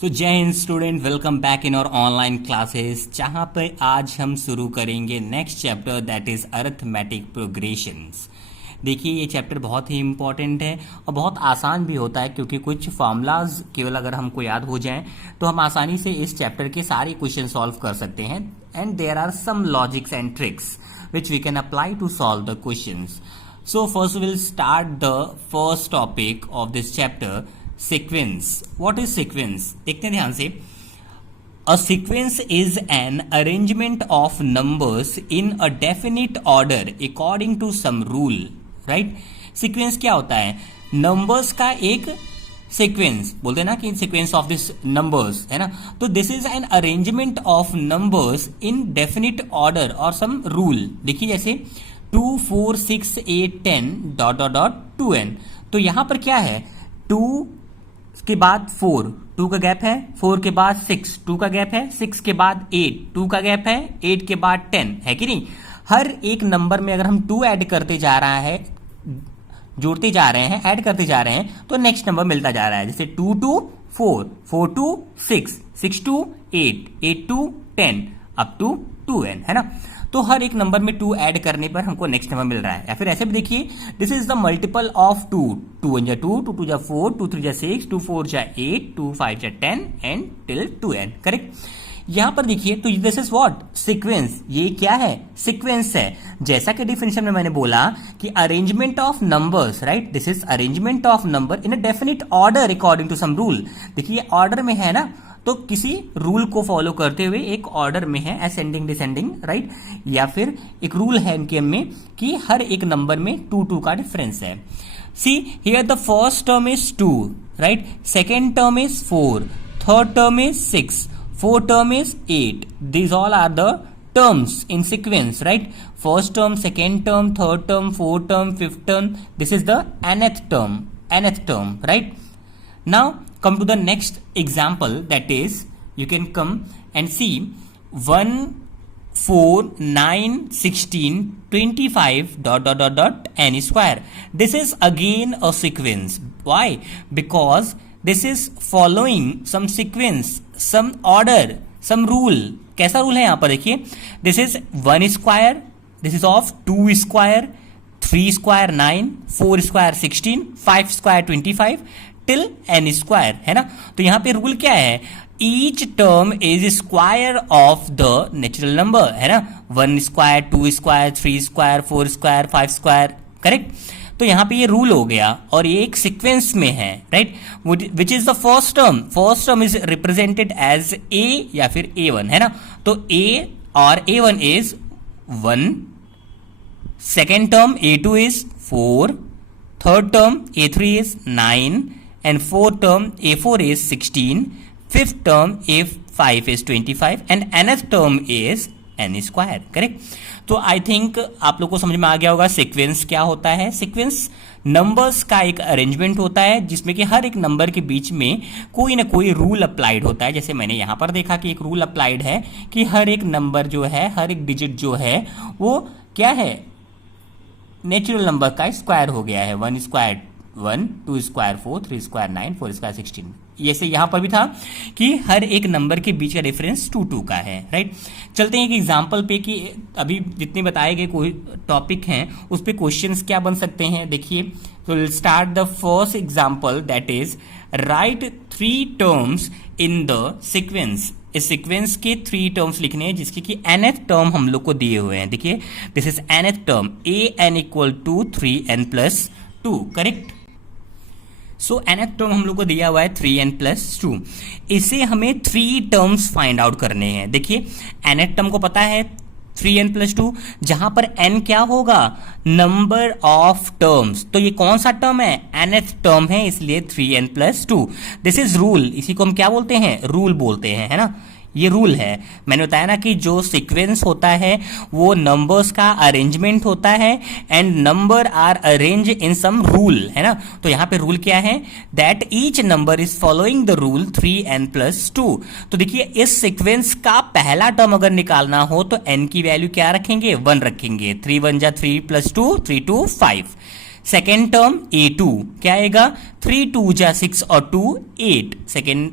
So Jai Hind student, welcome back in our online classes, जहां पे आज हम शुरू करेंगे next chapter that is arithmetic progressions. देखिए ये चैप्टर बहुत ही इंपॉर्टेंट है और बहुत आसान भी होता है, क्योंकि कुछ फार्मूलाज केवल अगर हमको याद हो जाएं तो हम आसानी से इस चैप्टर के सारे क्वेश्चन सॉल्व कर सकते हैं। And there are some logics and tricks which we can apply to solve the questions. So first will start the first topic of this chapter, sequence. What is sequence? देखते हैं ध्यान से। A sequence is an arrangement of numbers in a definite order according to some rule. Right? Sequence क्या होता है? Numbers का एक sequence, बोलते हैं ना कि sequence of this numbers, है ना? तो this is an arrangement of numbers in definite order or some rule. देखिए जैसे 2, 4, 6, 8, 10 डॉट डॉट डॉट 2n। तो यहां पर क्या है? 2 के बाद 4, 2 का गैप है, 4 के बाद 6, 2 का गैप है, 6 के बाद 8, 2 का गैप है, 8 के बाद 10, है कि नहीं? हर एक नंबर में अगर हम 2 ऐड करते जा रहा है, जोड़ते जा रहे हैं, ऐड करते जा रहे हैं, तो नेक्स्ट नंबर मिलता जा रहा है। जैसे 2 to 4, 4 to 6, 6 to 8, 8 to 10 up to 2n, है ना? तो हर एक नंबर में 2 ऐड करने पर हमको नेक्स्ट नंबर मिल रहा है। या फिर ऐसे भी देखिए, this is the multiple of 2, 2 1 जा 2, 2 2 जा 4, 2 3 जा 6, 2 4 जा 8, 2 5 जा 10 एंड टिल 2n। करेक्ट? यहां पर देखिए, तो दिस इज व्हाट? सीक्वेंस। ये क्या है? सीक्वेंस है। जैसा कि डिफिनेशन में मैंने बोला कि arrangement of numbers, right? This is arrangement of number in a definite order according to some rule. देखिए ऑर्डर में है ना, तो किसी रूल को फॉलो करते हुए एक ऑर्डर में है, असेंडिंग डिसेंडिंग, राइट? या फिर एक रूल है इनके में कि हर एक नंबर में 2 2 का डिफरेंस है। See here the first term is 2, right? Second term is 4, third term is 6, fourth term is 8। These all are the terms in sequence, right? First term, second term, third term, fourth term, fifth term. This is the nth term, right? Now come to the next example, that is you can come and see 1 4 9 16 25 dot dot dot dot n square. This is again a sequence. Why? Because this is following some sequence, some order, some rule. कैसा rule है यहां पर? देखिए, this is 1 square, this is of 2 square, 3 square 9, 4 square 16, 5 square 25 till n square, है ना? तो यहां पे रूल क्या है? Each term is square of the natural number, है ना? 1 square, 2 square, 3 square, 4 square, 5 square, correct? तो यहां पे ये रूल हो गया और ये एक सीक्वेंस में है, right? Which is the first term? First term is represented as a या फिर a1, है ना? तो a और a1 is 1, second term a2 is 4, third term a3 is 9 and fourth term a4 is 16, fifth term a5 is 25 and nth term is n square, correct? तो I think आप लोग को समझ में आ गया होगा सीक्वेंस क्या होता है। सीक्वेंस नंबर्स का एक अरेंजमेंट होता है जिसमें कि हर एक नंबर के बीच में कोई ना कोई रूल अप्लाइड होता है। जैसे मैंने यहां पर देखा कि एक रूल अप्लाइड है कि हर एक नंबर जो है, हर एक डिजिट जो है वो क्या है? नेचुरल नंबर का स्क्वायर हो गया है। 1 स्क्वायर 1, 2 स्क्वायर 4, 3 स्क्वायर 9, 4 स्क्वायर 16। जैसे यहां पर भी था कि हर एक नंबर के बीच का डिफरेंस 2 2 का है, राइट? चलते हैं एक एग्जांपल पे कि अभी जितने बताए गए कोई टॉपिक हैं उस पे क्वेश्चंस क्या बन सकते हैं। देखिए, तो will start the first example, that is right 3 terms in the sequence. इस सीक्वेंस के 3 टर्म्स लिखने हैं जिसके कि nth टर्म हम लोग को दिए हुए हैं। देखिए, this is nth term, an equal to 3n plus 2, correct? So nth term हम लोग को दिया हुआ है 3n प्लस 2। इसे हमें 3 टर्म्स फाइंड आउट करने हैं। देखिए, nth टर्म को पता है 3n प्लस 2, जहां पर n क्या होगा? Number of terms. तो ये कौन सा टर्म है? nth टर्म है, इसलिए 3n plus 2। This is rule. इसी को हम क्या बोलते हैं? रूल बोलते हैं, है ना? ये रूल है। मैंने बताया ना कि जो सीक्वेंस होता है वो नंबर्स का अरेंजमेंट होता है and number are arrange in some rule, है ना? तो यहां पे रूल क्या है? That each number is following the rule 3n plus 2। तो देखिए, इस सीक्वेंस का पहला टर्म अगर निकालना हो तो n की वैल्यू क्या रखेंगे? 1 रखेंगे। 3 1 जा 3 प्लस 2, 3 2 5। सेकेंड टर्म a2 क्या आएगा? 3 2 जा 6 और 2 8। Second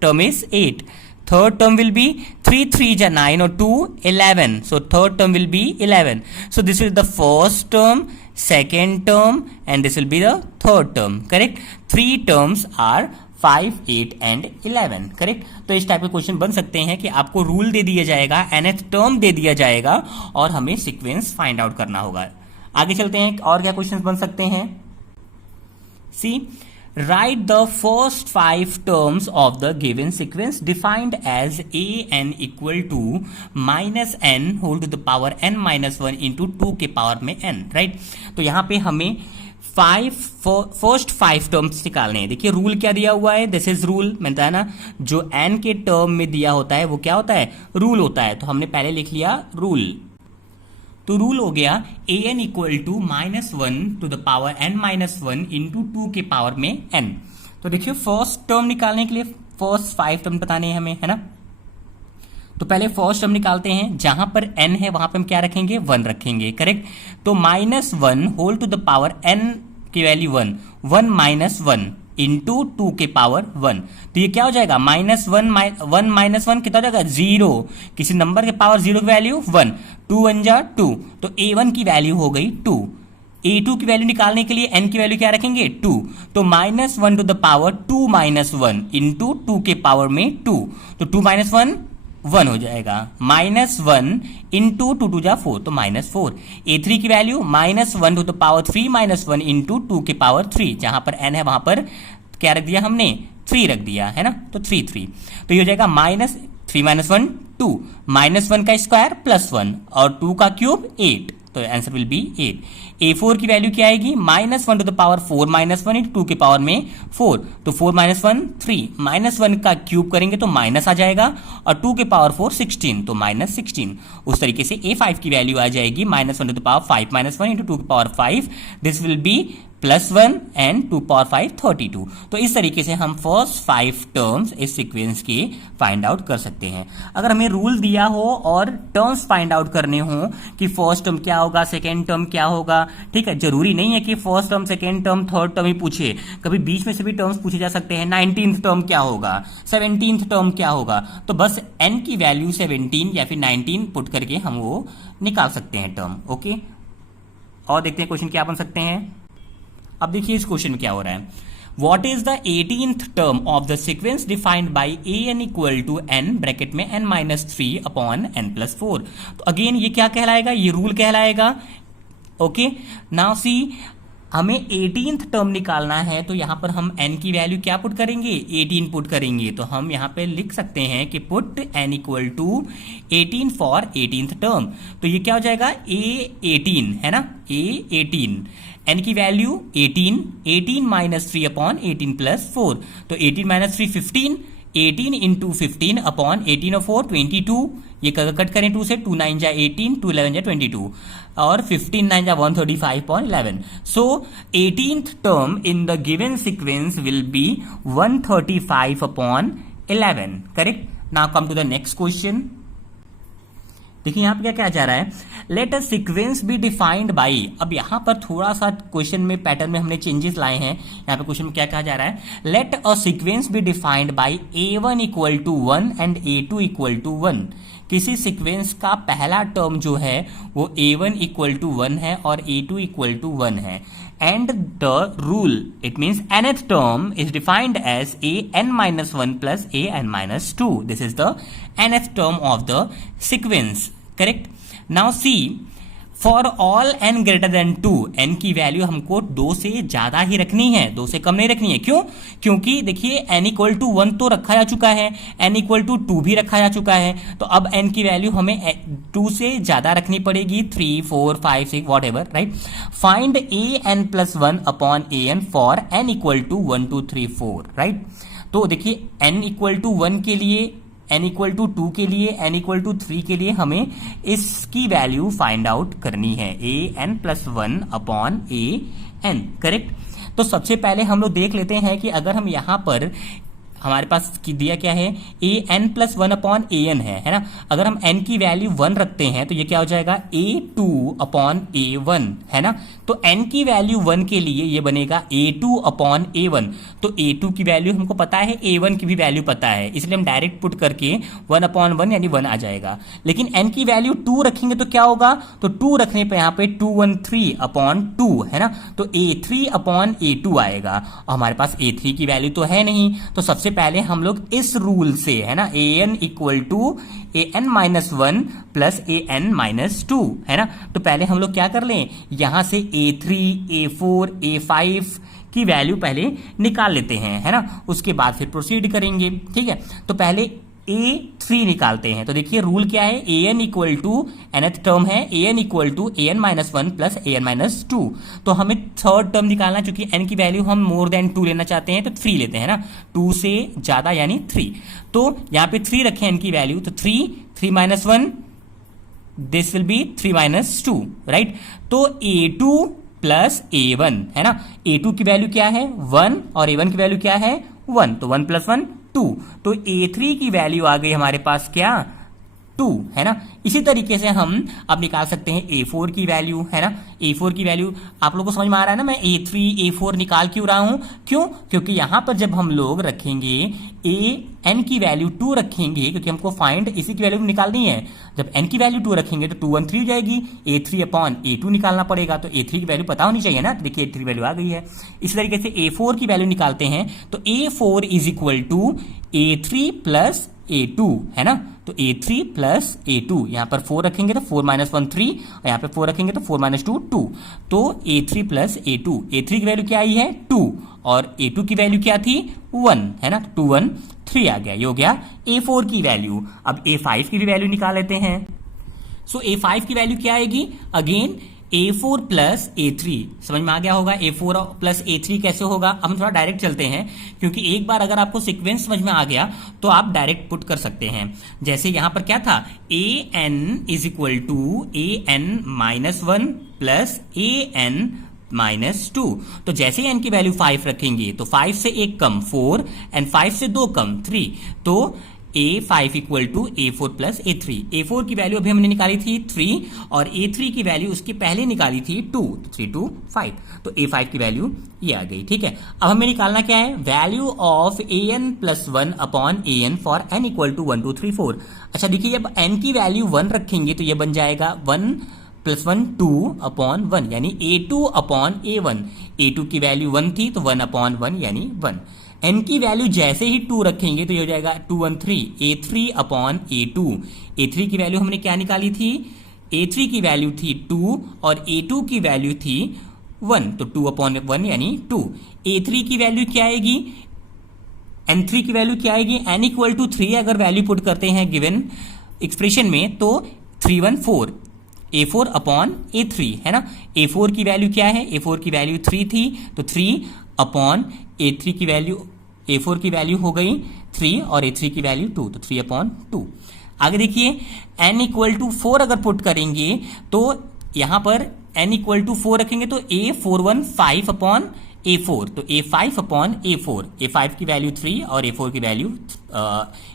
term is 8. Third term will be 3 3s are 9 or 2 11. So third term will be 11. So this is the first term, second term, and this will be the third term. Correct? 3 terms are 5, 8 and 11. Correct? तो इस type के question बन सकते हैं कि आपको rule दे दिया जाएगा, nth टर्म दे दिया जाएगा और हमें सीक्वेंस फाइंड आउट करना होगा. आगे चलते हैं, और क्या क्वेश्चन बन सकते हैं. सी, write the first 5 terms of the given sequence defined as an equal to minus n whole to the power n minus 1 into 2 के पावर में n. राइट? तो यहां पे हमें फर्स्ट 5 टर्म्स निकालने हैं. देखिए रूल क्या दिया हुआ है, दिस इज रूल. मैंने बताया ना, जो n के टर्म में दिया होता है वो क्या होता है, रूल होता है. तो हमने पहले लिख लिया रूल. तो रूल हो गया an equal to minus 1 to the power n minus 1 into 2 के पावर में n. तो देखिए फर्स्ट टर्म निकालने के लिए फर्स्ट 5 टर्म बताने हैं हमें, है ना. तो पहले फर्स्ट टर्म निकालते हैं. जहां पर n है वहां पर हम क्या रखेंगे, 1 रखेंगे. करेक्ट? तो minus 1 whole to the power n की वैल्यू 1 माइनस 1 इंटू 2 के पावर 1. तो ये क्या हो जाएगा, माइनस 1 माइनस 1 कितना हो जाएगा, 0. किसी नंबर के पावर 0 की वैल्यू 1, 2 1 जा 2. तो a1 की वैल्यू हो गई 2. a2 की वैल्यू निकालने के लिए n की वैल्यू क्या रखेंगे, 2. तो minus 1 to the power 2 minus 1 into 2 के पावर में 2. तो 2 माइनस 1 हो जाएगा. माइनस 1 इंटू 2 2 जा 4, तो माइनस 4. a3 की value minus 1 to the power 3 minus 1 into 2 के पावर 3. जहां पर n है वहां पर क्या रख दिया हमने, 3 रख दिया, है ना. तो 3 3. तो ये हो जाएगा माइनस 3 माइनस 1 2, माइनस 1 का स्क्वायर प्लस 1 और 2 का क्यूब 8. तो आंसर विल बी 8. a4 की वैल्यू क्या आएगी, minus 1 to the power 4 minus 1 into 2 के पावर में 4. तो 4 माइनस 1 3, माइनस 1 का क्यूब करेंगे तो माइनस आ जाएगा और 2 के पावर 4 16, तो माइनस 16. उस तरीके से a5 की वैल्यू आ जाएगी minus 1 to the power 5 minus 1 into 2 के power 5. This will be plus 1 and 2 power 5 32. तो इस तरीके से हम फर्स्ट 5 टर्म्स इस सीक्वेंस के फाइंड आउट कर सकते हैं. अगर हमें रूल दिया हो और टर्म्स फाइंड आउट करने हो कि फर्स्ट टर्म क्या होगा, सेकेंड टर्म क्या होगा, ठीक है, जरूरी नहीं है कि first term, second term, third term ही पूछे. कभी बीच में से भी टर्म्स पूछे जा सकते हैं. 19th टर्म क्या होगा, 17th टर्म क्या होगा. तो बस n की वैल्यू 17 या फिर 19 पुट करके हम वो निकाल सकते हैं टर्म. ओके, और देखते हैं क्वेश्चन क्या बन सकते हैं. अब देखिए इस क्वेश्चन में क्या हो रहा है. What is the 18th term of the sequence defined by an equal to n bracket में n minus 3 upon n plus 4. तो अगेन ये क्या कहलाएगा, ये रूल कहलाएगा. ओके, नाउ सी, हमें 18th टर्म निकालना है. तो यहां पर हम n की वैल्यू क्या पुट करेंगे, 18 पुट करेंगे. तो हम यहां पे लिख सकते हैं कि put n equal to 18 for 18th term. तो ये क्या हो जाएगा, a18, है ना, a18. n की वैल्यू 18 माइनस 3 अपॉन 18 प्लस 4. तो 18 माइनस 3 15, 18 इंटू 15 अपॉन 18 और 4 22. ये कट करें 2 से, 2 9 जा 18, 2 11 जा 22 और 15 9 जा 135.11. So 18th term in the given sequence will be 135/11. Correct? Now come to the next question. देखिए यहां पे क्या कहा जा रहा है, let a sequence be defined by. अब यहां पर थोड़ा सा क्वेश्चन में पैटर्न में हमने चेंजेस लाए हैं. यहां पे क्वेश्चन में क्या कहा जा रहा है, let a sequence be defined by a1 equal to 1 and a2 equal to 1. किसी सीक्वेंस का पहला टर्म जो है वो a1 इक्वल टू 1 है और a2 इक्वल टू 1 है. And the rule, it means nth term is defined as an minus 1 plus an minus 2. This is the nth term of the sequence. Correct? Now see, for all n greater than 2, n की value हमको 2 से ज्यादा ही रखनी है, 2 से कम नहीं रखनी है. क्यों? क्योंकि देखिए n इक्वल टू 1 तो रखा जा चुका है, n इक्वल टू 2 भी रखा जा चुका है. तो अब n की वैल्यू हमें 2 से ज्यादा रखनी पड़ेगी, 3 4 5 6 whatever. Right? Find an plus 1 upon an for n equal to 1 2 3 4. Right? तो देखिए n इक्वल टू 1 के लिए, n इक्वल टू 2 के लिए, n इक्वल टू 3 के लिए हमें इसकी वैल्यू फाइंड आउट करनी है, an plus 1 upon an. Correct? तो सबसे पहले हम लोग देख लेते हैं कि अगर हम यहां पर हमारे पास दिया क्या है, A N plus one upon A N है ना। अगर हम एन की वैल्यू 1 रखते हैं तो ये क्या हो जाएगा, A2 अपॉन A1 है ना। तो एन की वैल्यू 1 के लिए ये बनेगा A2 अपॉन A1। तो A2 की वैल्यू हमको पता है, A1 की भी वैल्यू पता है, इसलिए हम डायरेक्ट पुट करके 1 अपॉन 1 यानी 1 आ जाएगा। लेकिन एन की वैल्यू 2 रखेंगे तो क्या होगा, तो 2 रखने पे यहाँ पे 213 अपॉन 2 है ना, तो A3 अपॉन A2 आएगा। और हमारे पास A3 की वैल्यू तो है नहीं, तो सबसे पहले हम लोग इस रूल से है ना, an equal to an-1 plus an-2 है ना। तो पहले हम लोग क्या कर लें, यहां से A3, A4, A5 की वैल्यू पहले निकाल लेते हैं है ना, उसके बाद फिर प्रोसीड करेंगे। ठीक है, तो पहले A3 निकालते हैं। तो देखिए रूल क्या है, an equal to nth term है, an equal to an-1 plus an-2। तो हमें थर्ड टर्म निकालना, चूंकि n की वैल्यू हम मोर देन 2 लेना चाहते हैं तो 3 लेते हैं ना, 2 से ज्यादा यानी 3। तो यहां पे 3 रखें n की वैल्यू, तो 3 minus 1, this will B 3 minus 2 right. तो A2 प्लस A1 है ना, A2 की वैल्यू क्या है 1 और A1 की वैल्यू क्या है 1, तो 1 प्लस 1 2। तो A3 की वैल्यू आ गई हमारे पास क्या 2 है ना। इसी तरीके से हम अब निकाल सकते हैं A4 की वैल्यू है ना। A4 की वैल्यू आप लोगों को समझ में आ रहा है ना, मैं A3 A4 निकाल क्यों रहा हूं, क्यों, क्योंकि यहां पर जब हम लोग रखेंगे an की वैल्यू 2 रखेंगे, क्योंकि हमको फाइंड इसी की वैल्यू निकालनी है। जब n की वैल्यू 2 रखेंगे तो 2 1 3 हो जाएगी, A3 अपॉन A2 निकालना पड़ेगा, तो A3 की वैल्यू पता होनी चाहिए ना। देखिए A3 वैल्यू आ गई है। इसी तरीके से A4 की वैल्यू निकालते हैं, तो A4 is equal to A3 plus A2 है ना। तो A3 प्लस A2, यहां पर 4 रखेंगे तो 4 माइनस 1 3, और यहां पे 4 रखेंगे तो 4 माइनस 2 2। तो A3 प्लस A2, A3 की वैल्यू क्या आई है 2 और A2 की वैल्यू क्या थी 1 है ना, 2 1 3 आ गया। ये हो गया A4 की वैल्यू। अब A5 की भी वैल्यू निकाल लेते हैं। सो A5 की वैल्यू क्या आएगी, अगेन A4 प्लस A3, समझ में आ गया होगा A4 प्लस A3 कैसे होगा। अब हम थोड़ा डायरेक्ट चलते हैं, क्योंकि एक बार अगर आपको सीक्वेंस समझ में आ गया तो आप डायरेक्ट पुट कर सकते हैं। जैसे यहां पर क्या था, an is equal to an-1 plus an-2। तो जैसे ही n की वैल्यू 5 रखेंगे तो 5 से 1 कम 4 एंड 5 से 2 कम 3, तो A5 equal to A4 plus A3। A4 की वैल्यू अभी हमने निकाली थी 3 और A3 की वैल्यू उसकी पहले निकाली थी 2, 3 2 5, तो A5 की वैल्यू ये आ गई। ठीक है, अब हमें निकालना क्या है, value of an plus 1 upon an for n equal to 1 2 3 4। अच्छा देखिए, जब n की वैल्यू 1 रखेंगे तो ये बन जाएगा 1 प्लस 1 2 अपॉन 1 यानी A2 अपॉन A1। A2 की वैल्यू 1 थी तो 1 अपॉन 1 यानी 1। n की वैल्यू जैसे ही 2 रखेंगे तो ये हो जाएगा 2 1 3, A3 अपॉन A2। A3 की वैल्यू हमने क्या निकाली थी, A3 की वैल्यू थी 2 और A2 की वैल्यू थी 1, तो 2 अपॉन 1 यानी 2। A3 की वैल्यू क्या आएगी, n3 की वैल्यू क्या आएगी, n इक्वल टू 3 अगर वैल्यू पुट करते हैं गिवन एक्सप्रेशन में तो 3 1 4, A4 अपॉन A3 है ना। A4 की वैल्यू क्या है, A4 की वैल्यू 3 थी तो 3 अपॉन A3 की वैल्यू, A4 की वैल्यू हो गई 3 और A3 की वैल्यू 2, तो 3 अपॉन 2। आगे देखिए n इक्वल टू 4 अगर पुट करेंगे तो यहां पर n इक्वल टू 4 रखेंगे तो A41 5 अपॉन A4, तो A5 अपॉन A4, A5 की वैल्यू 3 और A4 की वैल्यू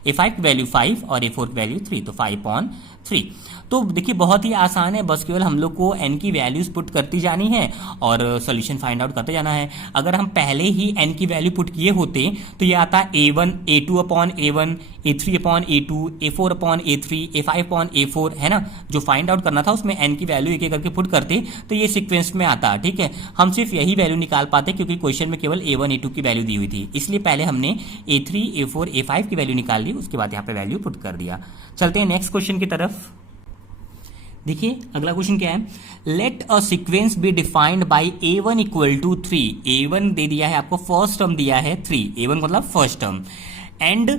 A5 की वैल्यू 5 और A4 की वैल्यू 3, तो 5 अपॉन 3। तो देखिए बहुत ही आसान है, बस केवल हम लोग को n की वैल्यूज पुट करती जानी है और सॉल्यूशन फाइंड आउट करते जाना है। अगर हम पहले ही n की वैल्यू पुट किए होते तो ये आता A1 A2 upon A1, A3 upon A2, A4 upon A3, A5 upon A4 है ना। जो फाइंड आउट करना था उसमें n की वैल्यू एक एक करके पुट करते तो ये सीक्वेंस में आता। ठीक है, हम सिर्फ यही वैल्यू निकाल पाते क्योंकि क्वेश्चन में केवल A1 A2 की वैल्यू दी हुई थी, इसलिए पहले हमने A3 A4 A5 की वैल्यू निकाल ली, उसके बाद यहाँ पे वैल्यू पुट कर दिया। चलते हैं नेक्स्ट क्वेश्चन की तरफ। देखिए अगला क्वेश्चन क्या है, let a sequence be defined by A1 equal to 3। A1 दे दिया है आपको, फर्स्ट टर्म दिया है 3, A1 मतलब first term, and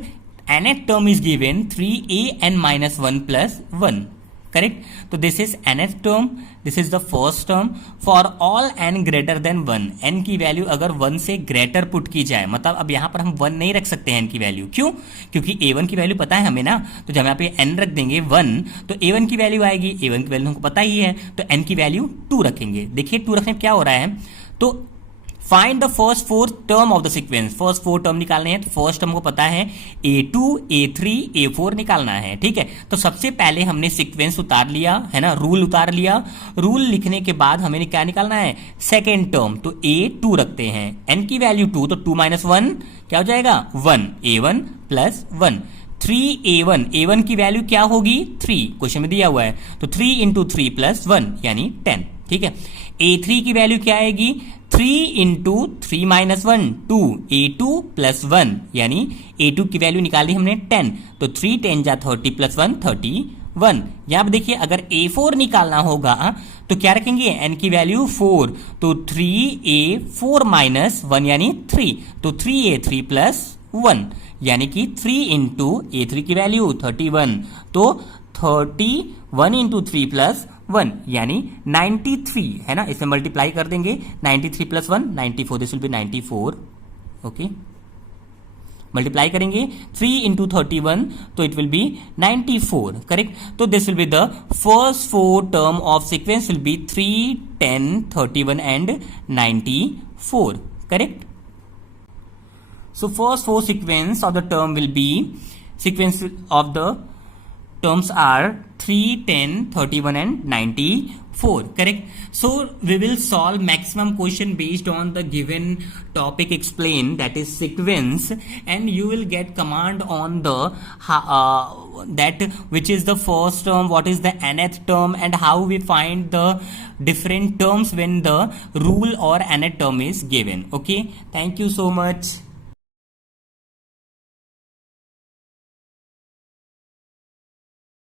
nth term is given 3an-1 plus 1, correct. तो this is nth term, this is the first term for all n greater than 1। n की वैल्यू अगर 1 से ग्रेटर पुट की जाए, मतलब अब यहां पर हम 1 नहीं रख सकते हैं n की वैल्यू, क्यों, क्योंकि A1 की वैल्यू पता है हमें ना, तो जब यहाँ पे n रख देंगे 1 तो A1 की वैल्यू आएगी, A1 की वैल्यू हमको पता ही है, तो n की वैल्यू 2 रखेंगे। देखिए 2 रखने क्या हो रहा है, तो find the first 4 term of the sequence, first 4 term निकालने हैं। तो फर्स्ट हमको पता है A2 A3 A4 निकालना है, ठीक है। तो सबसे पहले हमने सीक्वेंस उतार लिया है ना, रूल उतार लिया। रूल लिखने के बाद हमें क्या निकालना है, सेकेंड टर्म। तो A2 रखते हैं, n की वैल्यू 2, तो 2 - 1 क्या हो जाएगा 1, A1 + 1। 3A1, A1 की वैल्यू क्या होगी 3, क्वेश्चन में दिया हुआ है। तो 3 × 3 + 1 यानी 10, ठीक है। A3 की वैल्यू क्या आएगी 3 × 3 - 1 2, A2 + 1 यानी A2 की वैल्यू निकाली हमने 10, तो 3 10 जा 30 + 1 31। यहां पर देखिए अगर A4 निकालना होगा तो क्या रखेंगे, n की वैल्यू 4, तो 3A4 - 1 यानी 3, तो 3A3 + 1 यानी कि 3 × A3 की वैल्यू 31, तो 31 × 3 + 1 यानी 93 है ना। इसे मल्टीप्लाई कर देंगे, 93 + 1 94, this will B 94, okay. Multiply करेंगे 3 × 31, तो इट विल बी 94, करेक्ट। तो this will be the first 4 term of sequence will B 3 10 31 and 94, correct. So first 4 sequence of the term will be, sequence of the terms are 3 10 31 and 94, correct. So we will solve maximum question based on the given topic explained, that is sequence, and you will get command on the that which is the first term, what is the nth term, and how we find the different terms when the rule or nth term is given, okay. Thank you so much.